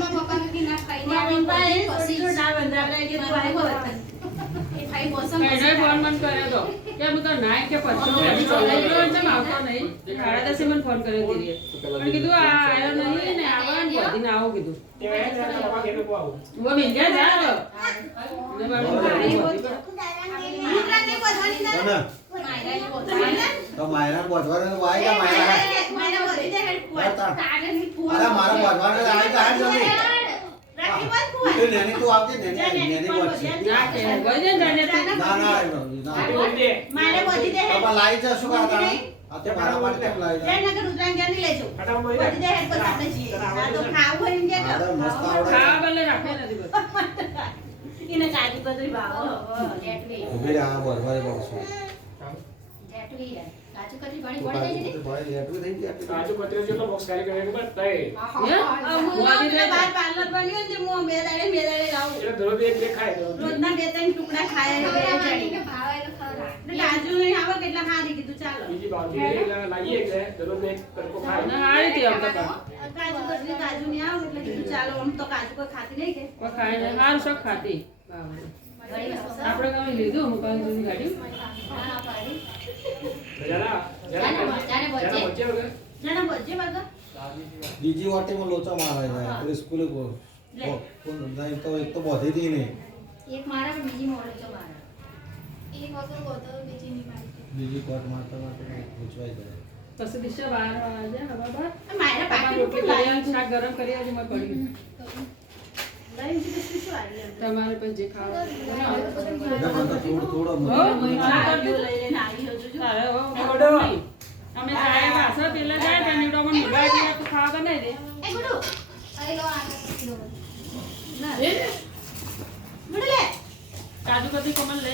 મારા પપ્પા કે ના ખાઈને આવીને પછી ના બંધાવડા કે ભાઈ બોલ એ ભાઈ પસંદ એને ફોન મન કર્યો તો કે હું તો નાઈ કે પછી ચલાઈ આવતો નહીં 10:30 મને ફોન કર્યો દીરીએ પણ કીધું આ આયો નહીં ને આવવાનું બધીને આવો કીધું તે વેણ તમારા ઘરે કો આવું વો મિલ ગયા જા ને બાબુ મુકરાને બોધવાની ના તો માયરા બોધવાનો વાય કે માયરા મારા બોધી દે હેડ તારે ની ફૂલ અરે મારા બોધવાનો આવી તો હાડ જલ્દી રાખી બોલ ફૂલ તું નેની તું આવતી નેની બોધ છે ના કે ગઈ ને જાને ના ના બોલ દે મારે બોધી દે બાબા લાઈ જા શું કરતા આ તે મારા માટે કેમ લાઈ જા જય નગર રુદ્રાંગ જ્ઞાન લેજો ફટાફટ બોલ બોધી દે હેડ પર આપણે જીએ આ તો ખાવું હોય એમ કે આ મસ્ત આવડે ખાવા બલે રાખે નથી બસ એને કાજી બદરી ભાવ જેટવી ઉભી રહે આ બોધવારે બોલશું જેટવી કાજુ કતરી ઘણી તો પડી જાય છે ભાઈ લેટું થઈ ગયા કાજુ પત્રીઓ જેટલો બોક્સ ખાલી કરે ખબર તય બાર પાર્લર બન્યું ને હું બે દાડે લાવું એટલે દરરોજ એક બે ખાય દરરોજ રોજના 2-3 ટુકડા ખાય બે જણી કાજુ નહીં આવે કેટલા હારી કીધું ચાલો બીજી બાજુ લાગી એટલે દરરોજ એક કરકો ખાય ના હારી થી આમ તો કાજુ બદલી કાજુ નહીં આવે એટલે કીધું ચાલો આમ તો કાજુ કોઈ ખાતી નહીં કે કોઈ ખાય ને હારું શોખ ખાતી આપણે કઈ લીધું હું કઈ દૂધ ગાડી જરા વચ્ચે વગર જણા બજે બાગા બીજી વાટીમાં લોચા મારે છે એટલે સ્કૂલે કોણ નહીં તો એક તો બોધી હતી નહીં એક મારા પણ બીજી મોડે છે મારા એક વખત બોતલ બીજી ની મારી બીજી કોટ મારતા પૂછવાય કરે પછી દિશા 12 વાગે હવે બાર મારા પાકી રોટલી કરી શાક ગરમ કરી આજે મેં પડી લઈને જ શું આવી તમારે પછી જે ખાવા થોડો લઈને આવી હજુ અમે જાય વાસા પેલા જાય ત્યાં નીડોમાં નિભાઈ ગયા તો ખાવા બનાવી દે એ ગુડુ અરે લો આ કિલો ના ગુડુ લે કાજુ કતરી કોમલ લે